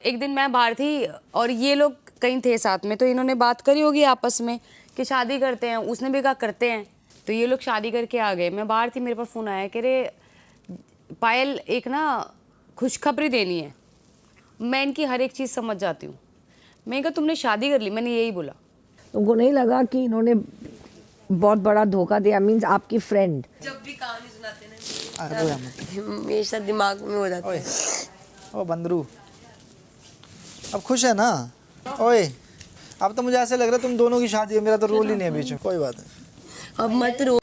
एक दिन मैं बाहर थी और ये लोग कहीं थे साथ में, तो इन्होंने बात करी होगी आपस में कि शादी करते हैं। उसने भी कहा करते हैं, तो ये लोग शादी करके आ गए। मैं बाहर थी, मेरे पास फ़ोन आया कि रे पायल, एक ना खुशखबरी देनी है। मैं इनकी हर एक चीज़ समझ जाती हूँ। मैंने कहा तुमने शादी कर ली? मैंने यही बोला। तुमको नहीं लगा कि इन्होंने बहुत बड़ा धोखा दिया? मीन्स आपकी फ्रेंड जब भी कहानी सुनाते ना हमेशा दिमाग में हो जाता है। ओ बंदरू, अब खुश है ना? ओए, अब तो मुझे ऐसे लग रहा है तुम दोनों की शादी है, मेरा तो रोल ही नहीं है बीच में। कोई बात नहीं, अब मत रो।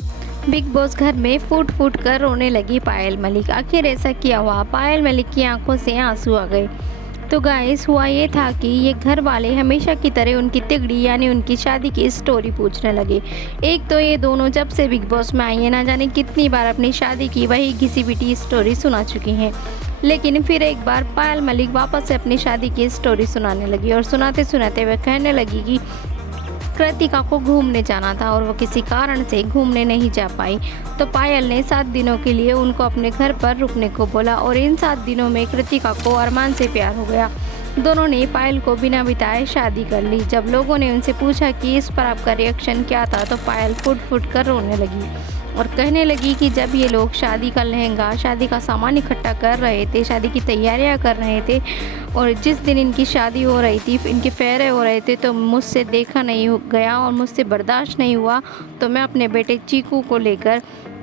बिग बॉस घर में फूट फूट कर रोने लगी पायल मलिक। आखिर ऐसा क्या हुआ? पायल मलिक की आंखों से आंसू आ गए। तो गाइस, हुआ ये था कि ये घर वाले हमेशा की तरह उनकी तिगड़ी यानी उनकी शादी की स्टोरी पूछने लगे। एक तो ये दोनों जब से बिग बॉस में आई है, ना जाने कितनी बार अपनी शादी की वही घिसी पिटी स्टोरी सुना चुकी हैं। लेकिन फिर एक बार पायल मलिक वापस से अपनी शादी की स्टोरी सुनाने लगी और सुनाते सुनाते वह कहने लगी कि कृतिका को घूमने जाना था और वो किसी कारण से घूमने नहीं जा पाई। तो पायल ने 7 दिनों के लिए उनको अपने घर पर रुकने को बोला और इन 7 दिनों में कृतिका को अरमान से प्यार हो गया। दोनों ने पायल को बिना बिताए शादी कर ली। जब लोगों ने उनसे पूछा कि इस पर आपका रिएक्शन क्या था, तो पायल फुट फुट कर रोने लगी और कहने लगी कि जब ये लोग शादी का लहंगा, शादी का सामान इकट्ठा कर रहे थे, शादी की तैयारियां कर रहे थे और जिस दिन इनकी शादी हो रही थी, इनके फेरे हो रहे थे, तो मुझसे देखा नहीं गया और मुझसे बर्दाश्त नहीं हुआ, तो मैं अपने बेटे चीकू को लेकर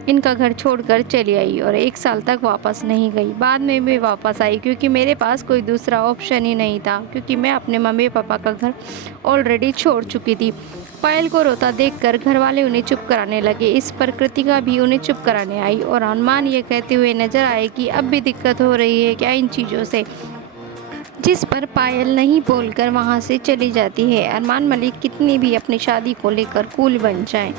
इनका घर छोड़कर चली आई और 1 साल तक वापस नहीं गई। बाद में भी वापस आई क्योंकि मेरे पास कोई दूसरा ऑप्शन ही नहीं था, क्योंकि मैं अपने मम्मी पापा का घर ऑलरेडी छोड़ चुकी थी। पायल को रोता देखकर घर वाले उन्हें चुप कराने लगे। इस पर कृतिका भी उन्हें चुप कराने आई और अरमान ये कहते हुए नजर आए कि अब भी दिक्कत हो रही है क्या इन चीज़ों से, जिस पर पायल नहीं बोलकर वहां से चली जाती है। अरमान मलिक कितनी भी अपनी शादी को लेकर कूल बन जाएं,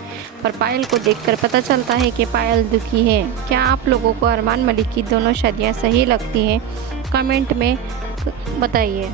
पर पायल को देखकर पता चलता है कि पायल दुखी है। क्या आप लोगों को अरमान मलिक की दोनों शादियां सही लगती हैं? कमेंट में बताइए।